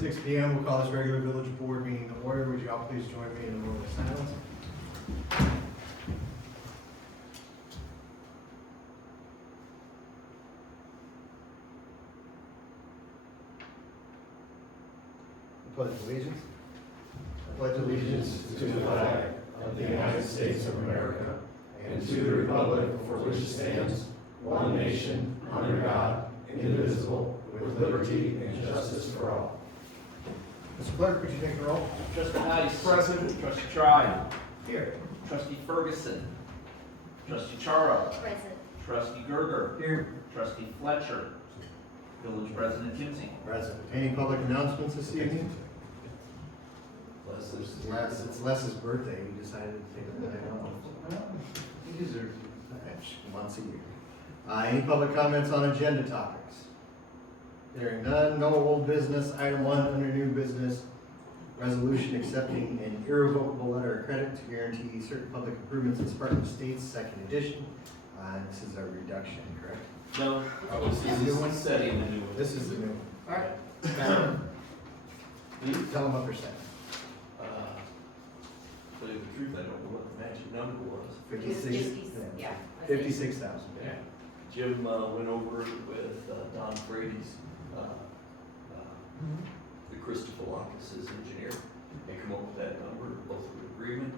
6 p.m. We'll call this regular village board meeting to order. Would you all please join me in a moment of silence? I pledge allegiance. I pledge allegiance To the flag of the United States of America and to the republic for which it stands, one nation, under God, indivisible, with liberty and justice for all. Mr. Clerk, could you take the roll? Trustee Nice. Present. Trustee Tribe. Here. Trustee Ferguson. Trustee Charo. Present. Trustee Gerger. Here. Trustee Fletcher. Village President Kimsey. Present. Any public announcements this evening? It's Les's birthday. He decided to take a night off. He deserves Once a year. Any public comments on agenda topics? Hearing none, no old business. Item 1 under new business. Resolution accepting an irrevocable letter of credit to guarantee certain public improvements in Spartan Estates, 2nd edition. This is a reduction, correct? No. This is the new one? Setting the new one. This is the new one. All right. Tell them what they're saying. Tell you the truth, I don't know what the magic number was. 56. Yeah. 56,000. Yeah. Jim went over it with Don Frady's, the Christopherlakis' engineer. They come up with that number, both of agreement,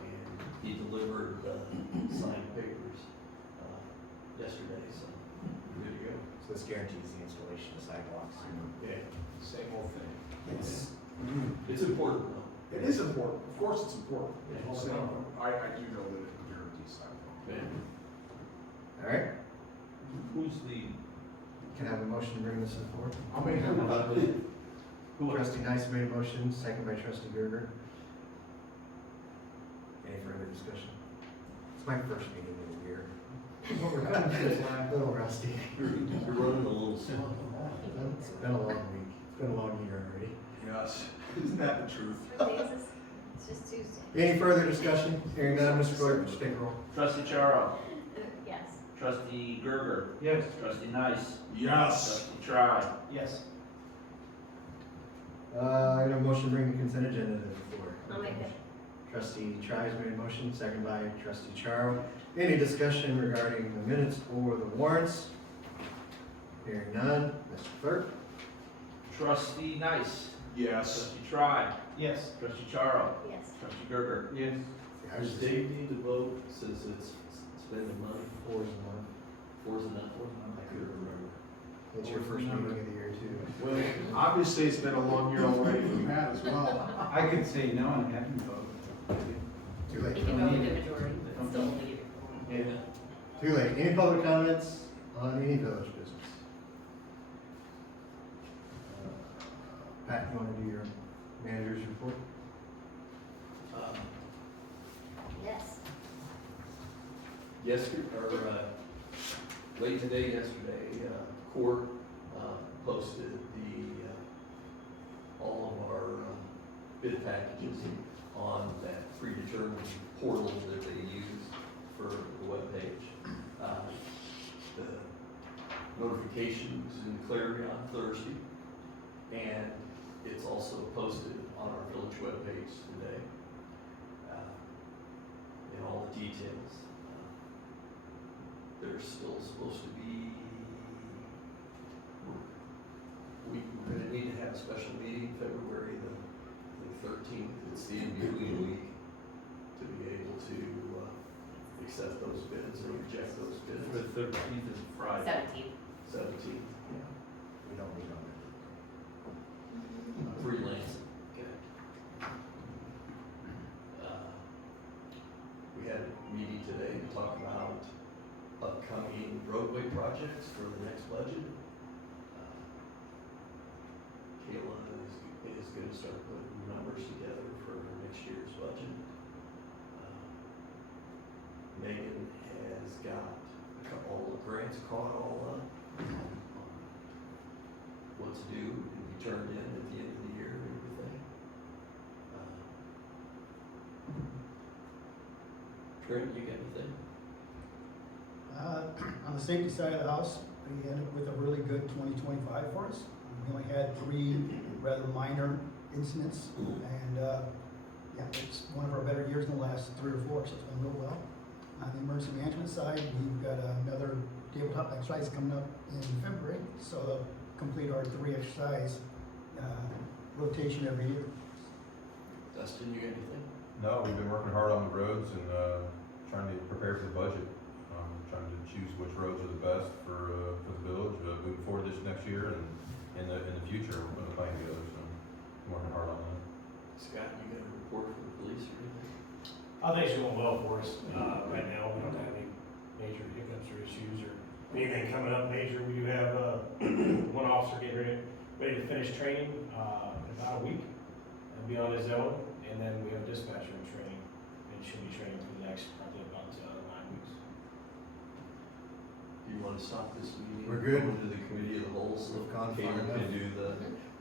and he delivered signed papers yesterday, so we're good to go. So this guarantees the installation of sidewalks. Yeah, Same old thing. it's important though. It is important, of course it's important. Yeah. Also, I do know that it guarantees sidewalk. Yeah. All right. Who's the? Can I have a motion to bring this to the floor? I'll make that motion. Trustee Nice made a motion, second by Trustee Gerger. Any further discussion? It's my first meeting of the year. A little rusty. You're running a little slow. It's been a long week. It's been a long year already. Yes, isn't that the truth? What day is this? It's just Tuesday. Any further discussion? Hearing none, Mr. Clerk, would you take a roll? Trustee Charo. Yes. Trustee Gerger. Yes. Trustee Nice. Yes. Trustee Tribe. Yes. I have a motion to bring the consent agenda to the floor. I'll make it. Trustee Trice made a motion, second by Trustee Charo. Any discussion regarding the minutes or the warrants? Hearing none, Mr. Clerk? Trustee Nice. Yes. Trustee Tribe. Yes. Trustee Charo. Yes. Trustee Gerger. Yes. I was Does just Dave need to vote since it's spending money? fours and one. Four's enough one? I couldn't remember. It's your first meeting of the year too. Well, obviously it's been a long year already for Pat as well. I could say no and have him vote. Too late. You can vote with the majority, but still leave it. Yeah. Too late. Any public comments on any village business? Pat, you want to do your manager's report? Yes. Yesterday, court posted all of our bid packages on that predetermined portal that they use for the webpage. The notifications in Clarion Thursday, and it's also posted on our village webpage today. In all the details. There's still supposed to be, we're gonna need to have a special meeting February the 13th. It's the in-between week to be able to accept those bids or reject those bids. The 13th is Friday. 17. 17th, Yeah. We don't need on freelance. We had a meeting today to talk about upcoming roadway projects for the next budget. Kayla is gonna start putting numbers together for next year's budget. Megan has got all the grants caught all up. What's due to be turned in at the end of the year and everything. Trent, you got anything? On the safety side of the house, we ended up with a really good 2025 for us. We only had 3 rather minor incidents, and yeah, it's one of our better years in the last 3 or 4, so it's been real well. On the emergency management side, we've got another tabletop exercise coming up in February, so they'll complete our 3 exercise rotation every year. Dustin, you got anything? No, we've been working hard on the roads and trying to prepare for the budget. Trying to choose which roads are the best for the village, moving forward this next year and in the future, we're gonna plan together, so I'm working hard on that. Scott, you got a report for the police or anything? Things are going well for us, right now, we don't have any major hiccups or issues or anything coming up major. We do have, one officer getting ready to finish training, in about a week and be on his own, and then we have dispatcher in training, and should be training for the next, probably about, 9 weeks. Do you want to stop this meeting? We're good. Go to the committee of the whole, so We've gone far Katie enough. can do the,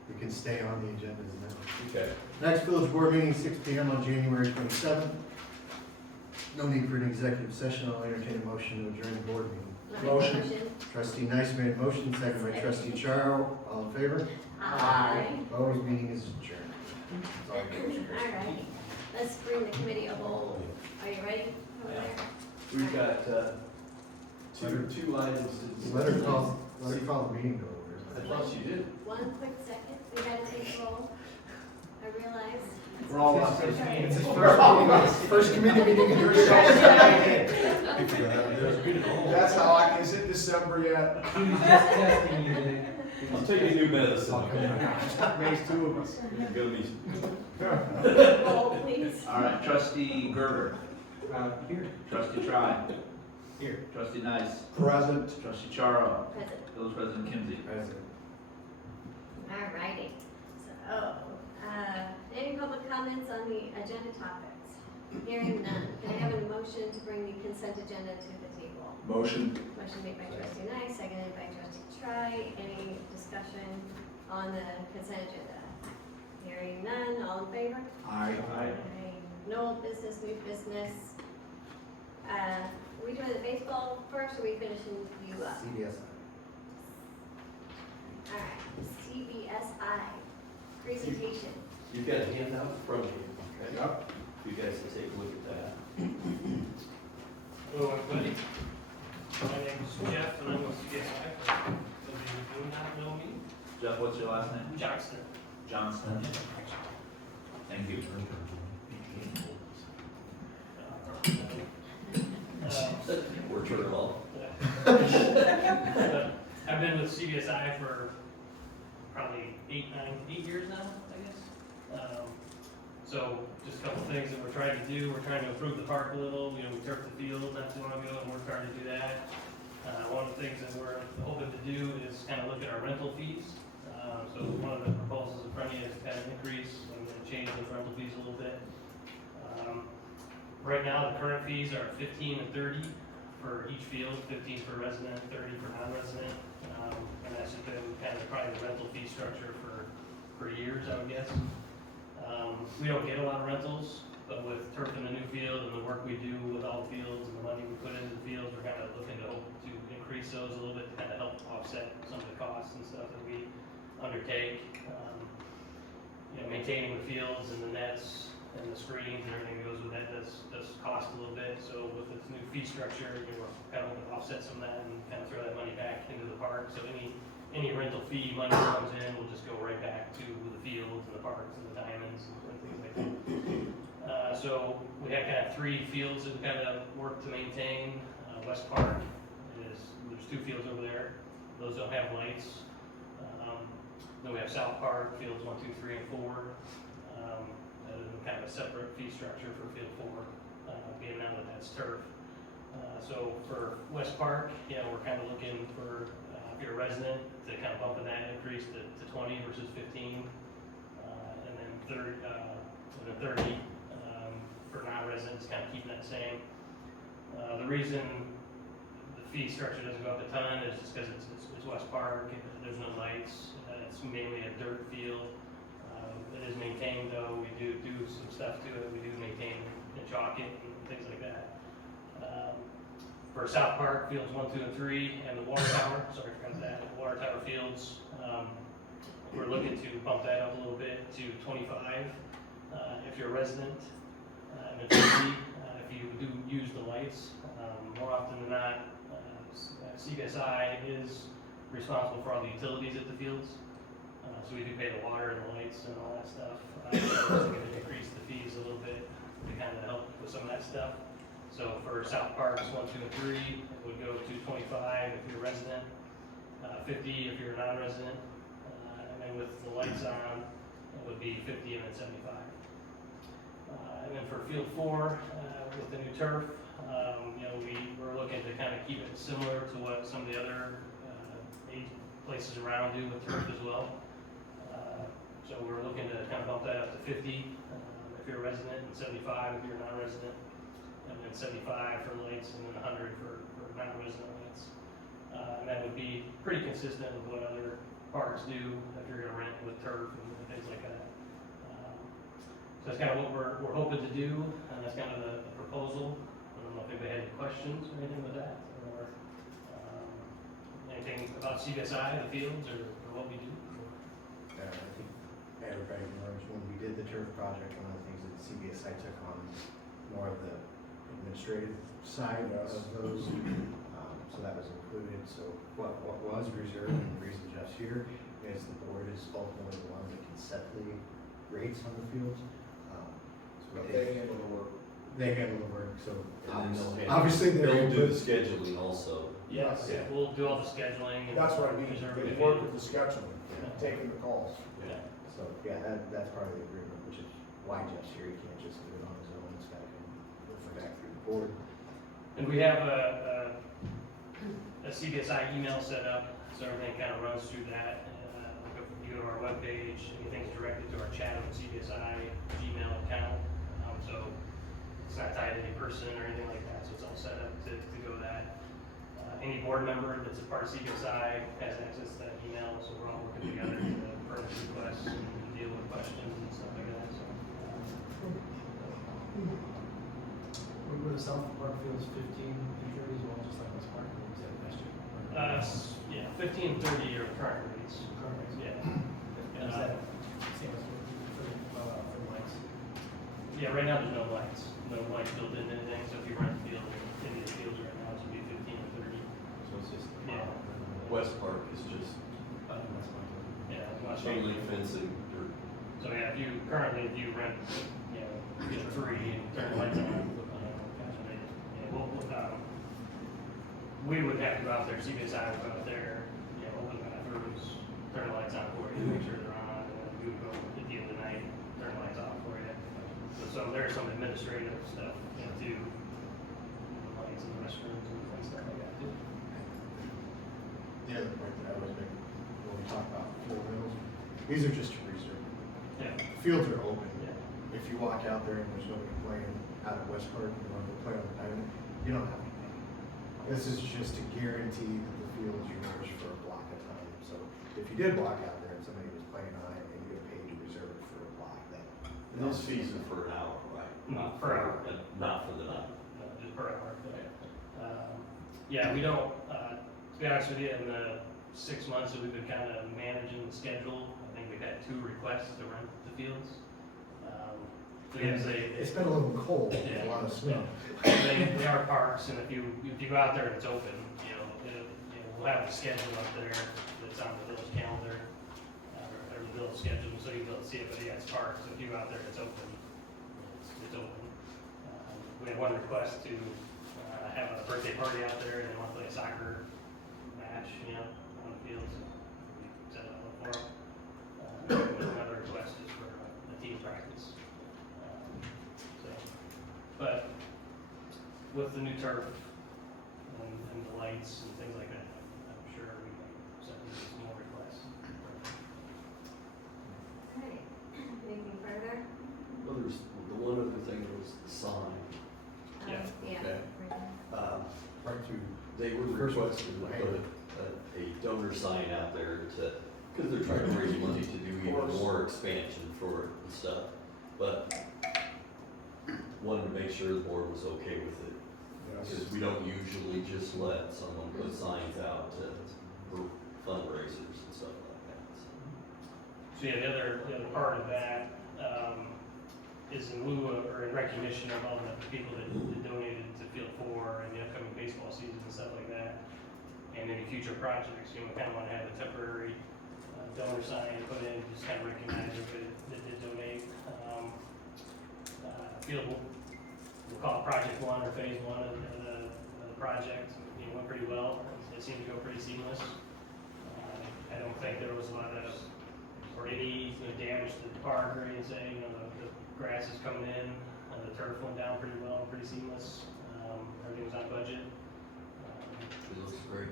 We can stay on the agendas now. okay. Next village board meeting, 6 p.m. on January 27th. No need for an executive session. I'll entertain a motion to adjourn the board meeting. Motion. Trustee Nice made a motion, second by trustee Charo. All in favor? Aye. Opposed, meeting is adjourned. That's all I got, Mr. Chris. All right, let's bring the committee of whole. Are you ready over there? We've got, two items to discuss. Let her call the meeting to order. I thought you did. One quick second, we gotta take roll. I realize. We're all It's up. his turn. It's his first First committee meeting in your That's how is it December yet? He was just testing you today. I'm taking new medicine. Makes 2 of us. It's gonna be. Roll, please. All right, trustee Gerber, Here. trustee Tribe, Here. trustee Nice, Present. trustee Charo, Present. village president Kimsey. President. All righty. So, any public comments on the agenda topics? Hearing none. Can I have a motion to bring the consent agenda to the table? Motion. Motion made by trustee Nice, seconded by trustee Tri. Any discussion on the consent agenda? Hearing none. All in favor? Aye. Aye. No old business, new business. Are we doing the baseball first, or are we finishing you up? CDS. All right, CBSI presentation. You've got a handout in front of you, okay? Yep. You guys can take a look at that. Hello, everybody. My name is Jeff, and I'm with CSI, for those of you who do not know me. Jeff, what's your last name? Johnston. Johnston. Thank you. We're turning off. I've been with CBSI for probably 8 years now, I guess. So just a couple things that we're trying to do. We're trying to improve the park a little. We turfed the field not too long ago, and we're trying to do that. One of the things that we're hoping to do is kind of look at our rental fees. So one of the proposals in front of you is to kind of increase and change those rental fees a little bit. Right now, the current fees are 15 and 30 for each field, 15 for resident, 30 for non-resident. And that's just been kind of probably the rental fee structure for years, I would guess. We don't get a lot of rentals, but with turfing the new field and the work we do with all the fields and the money we put into the fields, we're kind of looking to hope to increase those a little bit to kind of help offset some of the costs and stuff that we undertake. Maintaining the fields and the nets and the screens and everything that goes with that does cost a little bit. So with this new fee structure, we're kind of hoping to offset some of that and kind of throw that money back into the park. So any rental fee money that comes in will just go right back to the fields and the parks and the diamonds and things like that. So we have kind of 3 fields that we kind of work to maintain. West Park there's 2 fields over there. Those don't have lights. Then we have South Park, fields 1, 2, 3, and 4. That is kind of a separate fee structure for field 4, being now that that's turf. So for West Park, we're kind of looking for, if you're a resident, to kind of bump that increase to 20 versus 15. And then 30 for non-residents, kind of keeping that same. The reason the fee structure doesn't go up a ton is just because it's West Park, there's no lights, it's mainly a dirt field. It is maintained though, we do some stuff to it, we do maintain and chalk it and things like that. For South Park, fields 1, 2, and 3, and the water tower, sorry for that, the water tower fields, we're looking to bump that up a little bit to 25, if you're a resident, and it's 50, if you do use the lights. More often than not, CBSI is responsible for all the utilities at the fields. So we do pay the water and the lights and all that stuff. We're going to increase the fees a little bit to kind of help with some of that stuff. So for South Parks 1, 2, and 3, it would go to 25 if you're a resident, 50 if you're a non-resident, and then with the lights on, it would be 50 and then 75. And then for Field 4, with the new turf, we're looking to kind of keep it similar to what some of the other 8 places around do with turf as well. So we're looking to kind of bump that up to 50 if you're a resident, and 75 if you're a non-resident, and then 75 for lights, and then 100 for non-resident lights. And that would be pretty consistent with what other parks do if you're going to rent with turf and things like that. So that's kind of what we're hoping to do, and that's kind of the proposal. I don't know if anybody had any questions or anything with that, or anything about CBSI, the fields, or what we do. I think everybody remembers when we did the turf project, one of the things that CBSI took on more of the administrative side of those. So that was included. So what was reserved, and the reason Jeff's here is the board is ultimately the one that can set the rates on the fields. So They handle the work. they handle the work, so And then they'll handle- obviously they're They'll do the input. scheduling also. Yes, Yeah. we'll do all the scheduling. And That's what I mean, reserve they the work field. with the scheduling, taking the calls. Yeah. So, yeah, that's part of the agreement, which is why Jeff's here. He can't just do it on his own. It's gotta come back through the board. And we have a CBSI email set up, so everything kind of runs through that. If you go to our webpage, anything's directed to our chat with CBSI Gmail account. So it's not tied to any person or anything like that, so it's all set up to go that. Any board member that's a part of CBSI has access to that email, so we're all working together to furnish requests and deal with questions and stuff like that, so. Were the South Park fields 15 and 30 as well, just like West Park, or was that last year? Yeah, 15 and 30 are current rates. Current rates. Yeah. And is that same as for lights? Yeah, right now there's no lights built into anything, so if you rent the field, any of the fields right now, it's gonna be 15 or 30. So it's just. Yeah. West Park is just West Park. Yeah, much chain like- link fencing, dirt. So yeah, if you rent, field 3 and turn the lights on, we would have to go out there, CBSI would go out there, open the bathrooms, turn the lights on for you, make sure they're on, and then we would go at the end of the night, turn the lights off for you. So there's some administrative stuff, to the lights in the restrooms and stuff like that too. The other point that I always make when we talk about floor mills, these are just to reserve. Yeah. Fields are open. Yeah. If you walk out there and there's nobody playing out at West Park, you want to go play on the diamond, you don't have to pay. This is just to guarantee that the field's yours for a block of time. So if you did walk out there and somebody was playing on it and you get paid to reserve it for a block, that. And those fees are for an hour, right? Not per hour. Not for the night. Just per hour. Yeah, we don't, to be honest with you, in the 6 months that we've been kind of managing the schedule, I think we've had 2 requests to rent the fields. So yes, It's been a little cold, Yeah. a lot of snow. they are parks, and if you go out there and it's open, we'll have the schedule up there that's on the village calendar, or the village schedule, so you'll be able to see it, but yeah, it's parks, if you go out there and it's open, it's open. We had one request to have a birthday party out there, and they want to play a soccer match, on the field, so we set it up for them. Another request is for a team practice. But with the new turf and the lights and things like that, I'm sure we can send you some more requests. Okay, anything further? Well, there's, the one other thing was the sign. Yeah. Yeah. Okay. Part two. They were First one. requesting to put a donor sign out there because they're trying to raise money to do even more expansion for it and stuff. But wanted to make sure the board was okay with it. Because we don't usually just let someone put signs out for fundraisers and stuff like that. So. So yeah, the other part of that, is in lieu of, or in recognition of all the people that donated to Field 4 and the upcoming baseball season and stuff like that. And any future projects, we kind of want to have a temporary donor sign put in, just kind of recognize everybody that did donate. Field, we'll call it Project 1 or Phase 1 of the project, went pretty well. It seemed to go pretty seamless. I don't think there was a lot of, or any damage to the park or anything. The grass is coming in, the turf went down pretty well, pretty seamless. Everything was on budget. It looks great.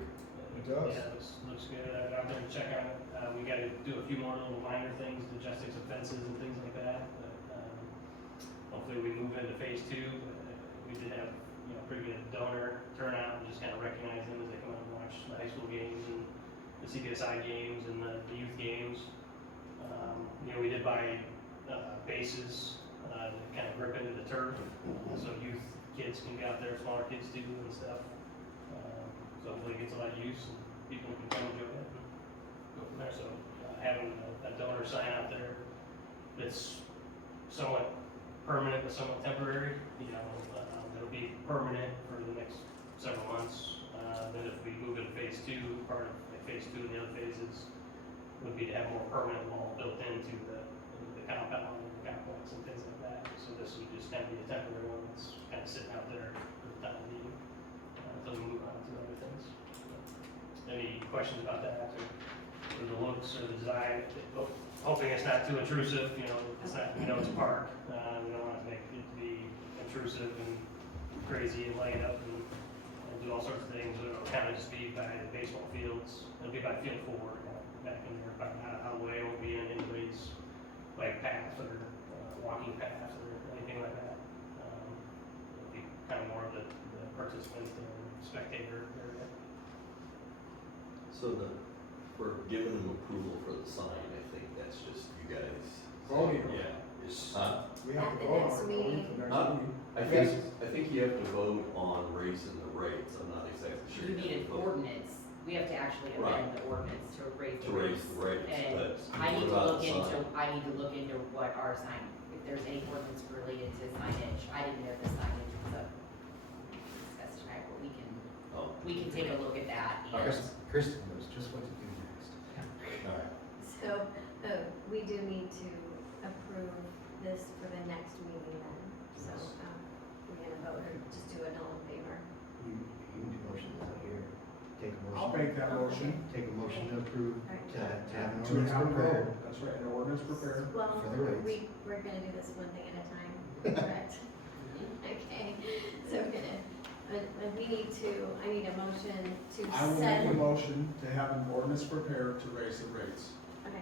It does. Yeah, it looks good. I went out there to check on it. We got to do a few more little minor things, adjusting some fences and things like that. But, hopefully we move into phase 2. We did have, pretty good donor turnout and just kind of recognize them as they come out and watch the high school games and the CPSI games and the youth games. We did buy bases that kind of grip into the turf, so youth kids can get out there, smaller kids too and stuff. So hopefully it gets a lot of use and people can come enjoy it and go from there. So having a donor sign out there that's somewhat permanent but somewhat temporary, it'll be permanent for the next several months. Then if we move into phase 2, part of phase 2 and the other phases would be to have more permanent wall built into the compound and the complex and things like that. So this would just kind of be a temporary one that's kind of sitting out there for the time being until we move on to other things. Any questions about that or the looks or the design? Hoping it's not too intrusive, it's not, it's a park. We don't want to make it to be intrusive and crazy and light up and do all sorts of things. It'll kind of just be by the baseball fields. It'll be by Field 4, back in there, by out of the way. It won't be in anybody's like path or walking path or anything like that. It'll be kind of more of the participant and spectator area. So we're giving them approval for the sign, I think that's just you guys. Voting. Yeah. We have At to the vote next on it. meeting. I think you have to vote on raising the rates, I'm not exactly sure. You need an ordinance, we have to actually amend the ordinance to raise To the raise rates. the rates, And but I need what to about look the into, sign? I need to look into what our sign, if there's any ordinance related to signage. I didn't know the signage was up, discussed tonight, but Oh. we can take a look at that and. Kristen knows just what to do next. All right. So, we do need to approve this for the next meeting then. So, we're gonna vote or just do it all in favor. You can do motion out here. Take a motion. I'll make that motion Take a motion to approve, to have an to ordinance have a prepared. vote. That's right, an ordinance prepared. Well, For the rates. we're gonna do this one thing at a time, correct? Okay, so we're gonna, but we need to, I need a motion to I will set. make a motion to have an ordinance prepared to raise the rates. Okay,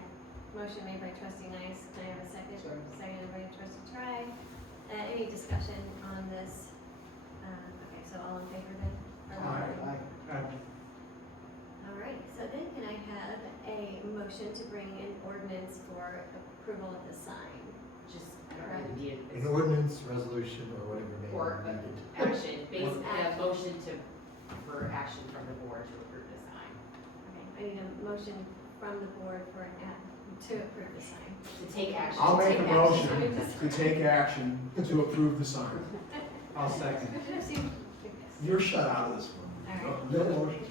motion made by trustee Nice, can I have a second? Seconded by trustee Tribe. Any discussion on this? Okay, so all in favor then? All right, so then can I have a motion to bring an ordinance for approval of the sign? Just, I don't know, need An ordinance, resolution, or whatever name Or you needed. action, basically a motion for action from the board to approve the sign. Okay, I need a motion from the board for to approve the sign. To take action. I'll make a Take action. motion to take action to approve the sign. I'll second. You're shut out of this one. All right. No motion.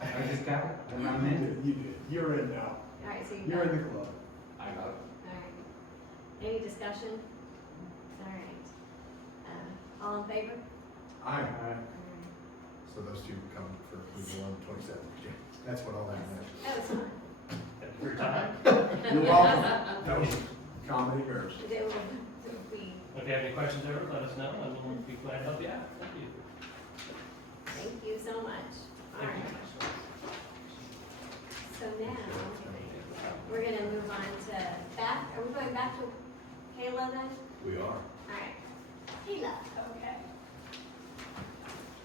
I just got it, You did, you did. You're in now. All right, so you You're got in it. the club. I got it. All right. Any discussion? All right. All in favor? Aye. All right. So those two come for approval on the 27th. That's what all that meant. That was fun. Thank you for your time. You're welcome. That was comedy bears. They will be, If you have any questions ever, let us know and we'll be glad to help you out. Thank you. thank you so much. All right. So now, we're gonna move on to are we going back to Kayla then? We are. All right. Kayla, okay.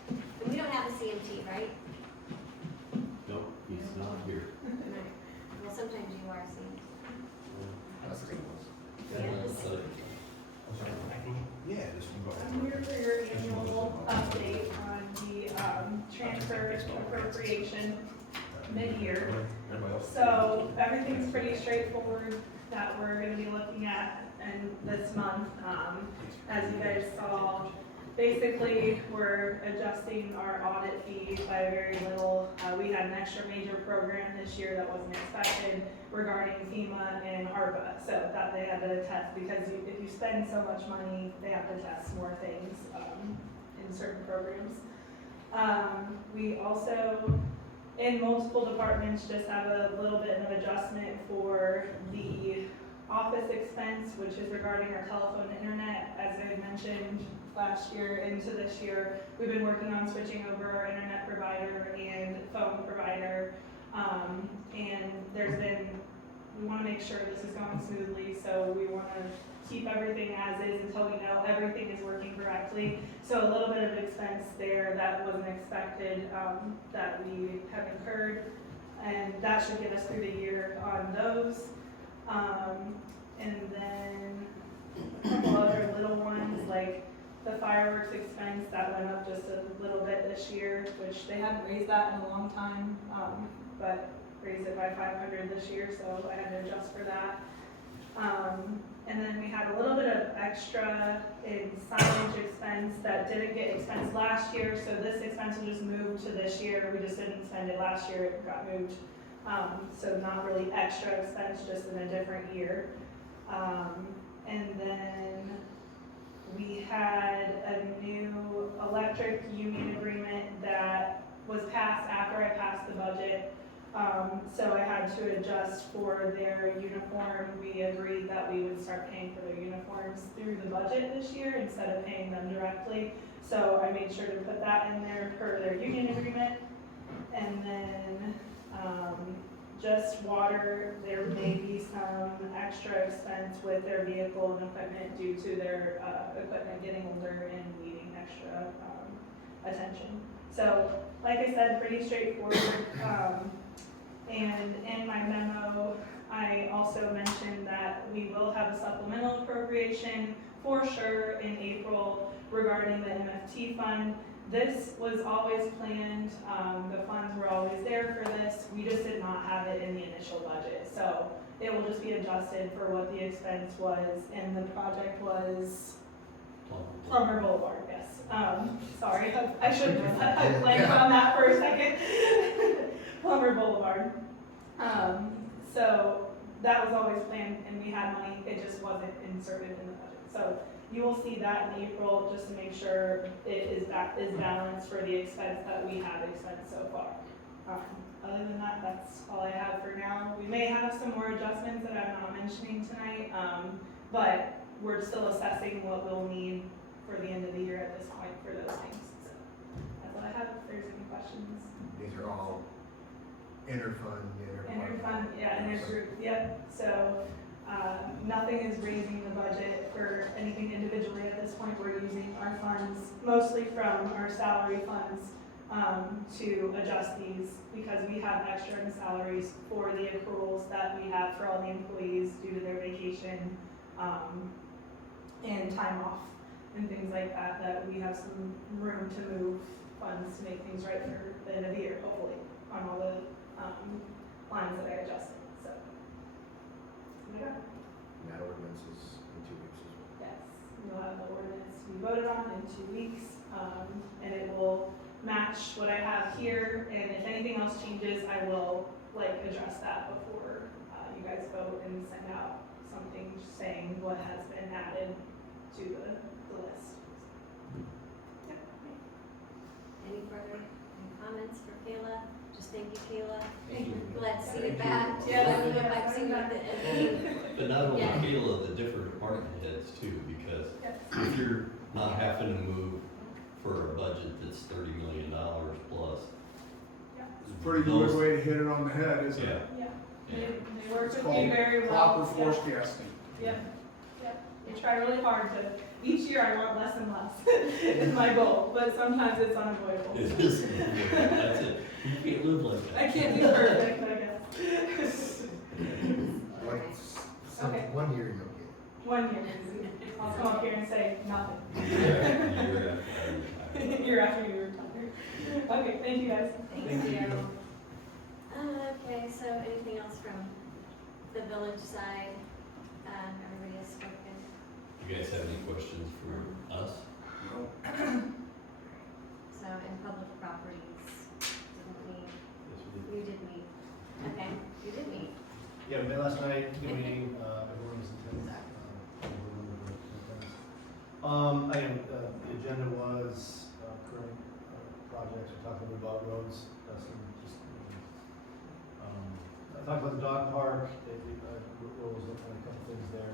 And we don't have a CMT, right? Nope, he's not here. All right. Well, sometimes you are CMT. That's the Yes. Yeah, this one. I'm here for your annual update on the transfer appropriation mid-year. So everything's pretty straightforward. that we're gonna be looking at in this month. As you guys saw, basically, we're adjusting our audit fee by very little. We had an extra major program this year that wasn't expected regarding FEMA and ARPA, so that they had to test, because if you spend so much money, they have to test more things, in certain programs. We also, in multiple departments, just have a little bit of adjustment for the office expense, which is regarding our telephone and internet. As I had mentioned last year into this year, we've been working on switching over our internet provider and phone provider. And we wanna make sure this is going smoothly, so we wanna keep everything as is until we know everything is working correctly. So a little bit of expense there that wasn't expected, that we have incurred, and that should get us through the year on those. And then a couple other little ones, like the fireworks expense, that went up just a little bit this year, which they hadn't raised that in a long time, but raised it by 500 this year, so I had to adjust for that. And then we had a little bit of extra in signage expense that didn't get expensed last year, so this expense will just move to this year. We just didn't spend it last year, it got moved. So not really extra expense, just in a different year. And then we had a new electric union agreement that was passed after I passed the budget. So I had to adjust for their uniform. We agreed that we would start paying for their uniforms through the budget this year instead of paying them directly. So I made sure to put that in there per their union agreement. And then, just water, there may be some extra expense with their vehicle and equipment due to their, equipment getting older and needing extra, attention. So, like I said, pretty straightforward. And in my memo, I also mentioned that we will have a supplemental appropriation for sure in April regarding the MFT fund. This was always planned, the funds were always there for this, we just did not have it in the initial budget. So it will just be adjusted for what the expense was, and the project was Plummer Boulevard, yes. Sorry, I should have known that, I blanked on that for a second. Plummer Boulevard. So that was always planned and we had money, it just wasn't inserted in the budget. So you will see that in April, just to make sure it is balanced for the expense that we have expensed so far. Other than that, that's all I have for now. We may have some more adjustments that I'm not mentioning tonight, but we're still assessing what we'll need for the end of the year at this point for those things. So that's all I have. If there's any questions. These are all interfund, Interfund, yeah, intergroup, yep. So nothing is raising the budget for anything individually at this point. We're using our funds, mostly from our salary funds, to adjust these because we have extra in salaries for the accruals that we have for all the employees due to their vacation, and time off and things like that, that we have some room to move funds to make things right for the end of the year, hopefully, on all the lines that I adjusted, so. Yeah. And that ordinance is in 2 weeks as well. Yes, we'll have the ordinance we voted on in 2 weeks, and it will match what I have here, and if anything else changes, I will address that before you guys vote and send out something saying what has been added to the list. Yep. Any further comments for Kayla? Just thank you, Kayla. Thank you. Glad to see you back. Yeah. Glad to get back to see you at the end. But not only Yeah. Kayla, the different department heads too, because Yes. if you're not having to move for a budget that's $30 million plus. It's a pretty good way to hit it on the head, isn't Yeah. it? Yeah, they work It's with called you very well. proper Yeah. forecasting. Yep, yep. They try really hard to, each year I want less and less, is my goal, but sometimes it's unavoidable. It is, that's it. You can't live like that. I can't be perfect, I guess. Like, Okay. 1 year you'll get. 1 year, I'll come up here and say nothing. Yeah. Year after you retire. Okay, thank you guys. Thank you. Okay, so anything else from the village side? Everybody has spoken. You guys have any questions for us? So in public properties, didn't meet, Yes, we did. you did meet. Okay, you did meet. Yeah, we met last night, good meeting, everyone was attending. Again, the agenda was, current, projects, we're talking about roads, I talked about the dog park, Will was looking at a couple things there,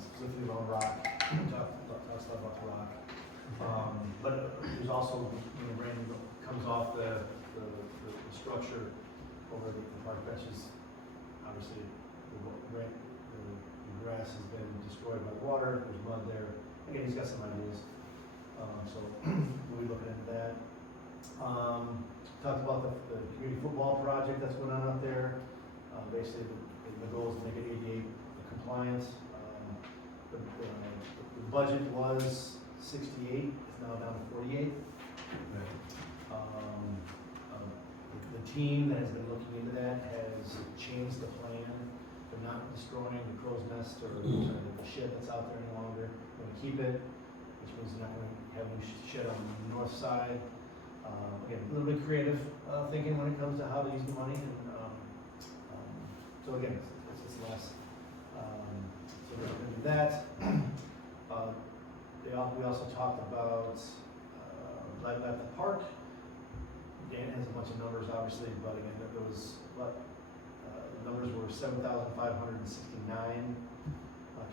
specifically about rock, talks a lot about the rock. But there's also, when the rain comes off the structure over the park benches, obviously, the grass has been destroyed by the water, there's mud there. Again, he's got some ideas, so we'll be looking into that. Talked about the community football project that's going on out there. Basically, the goal is to make it ADA compliant. The budget was 68, it's now down to 48. The team that has been looking into that has changed the plan. They're not destroying the crow's nest or the shed that's out there any longer. They're going to keep it, which means they're not going to have a new shed on the north side. Again, a little bit creative thinking when it comes to how to use the money. And, so again, it's less. So we're going to do that. We also talked about at the park. Dan has a bunch of numbers, obviously, but again, there was the numbers were 7,569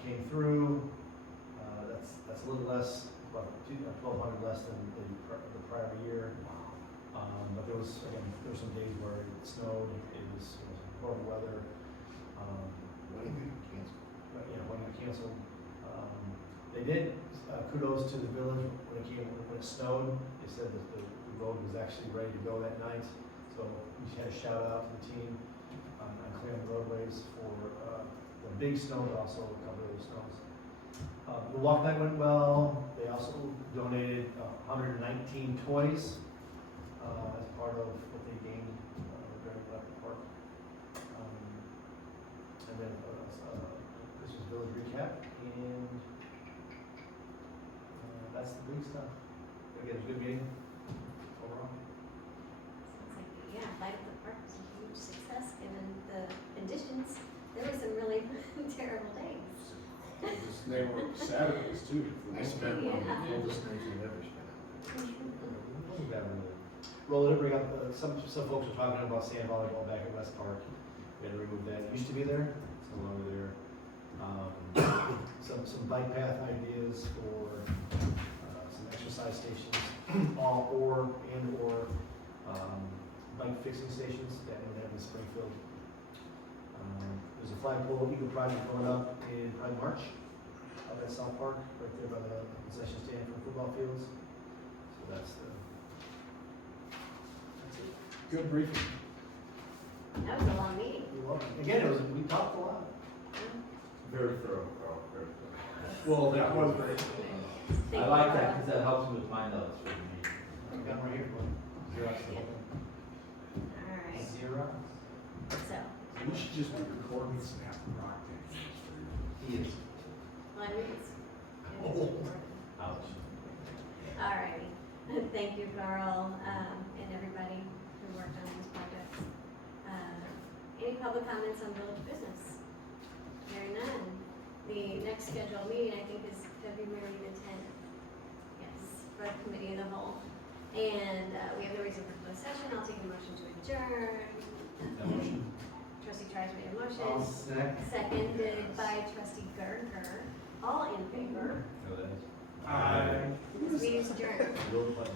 came through. That's a little less, about 1,200 less than the prior year. But there was some days where it snowed. It was horrible weather. Wedding canceled. When it canceled. They did kudos to the village when it snowed. They said that the road was actually ready to go that night. So we had a shout out to the team on clearing the roadways for the big snow, but also a couple of other snows. The walk night went well. They also donated 119 toys as part of what they gained during the park. And then Christmas Village recap, and that's the big stuff. Again, it was a good meeting overall. Sounds like, yeah, Light Up the Park was a huge success given the conditions. There were some really terrible days. They were Saturdays too. I spent one of the Yeah. coldest nights I've ever spent out there. Well, it'll bring up, some folks are talking about sand volleyball back at West Park. We had to remove that. It used to be there, it's no longer there. Some bike path ideas for some exercise stations, or bike fixing stations that we have in Springfield. There's a flagpole Eagle project going up in probably March up at South Park, right there by the concession stand for the football fields. So that's it. Good briefing. That was a long meeting. You're welcome. Again, we talked a lot. Very thorough, Carl, very thorough. Well, that was great. Thank I you, like Carl. that, because that helps me with my notes for the meeting. I've got 'em right here. Xerox the whole thing. All right, Xerox? so, We should just be recording Snap the Rock thing. He is. well, I mean, it's. Ouch. All righty. Thank you, Carl, and everybody who worked on these projects. Any public comments on village business? Hearing none. The next scheduled meeting, I think, is February the 10th. Yes, for the committee of the whole. And we have the reason for closed session. I'll take a motion to adjourn. Trustee Trice made a motion. Seconded by Trustee Gardner. All in favor? No, that is. Aye. This meeting is adjourned. Real fun.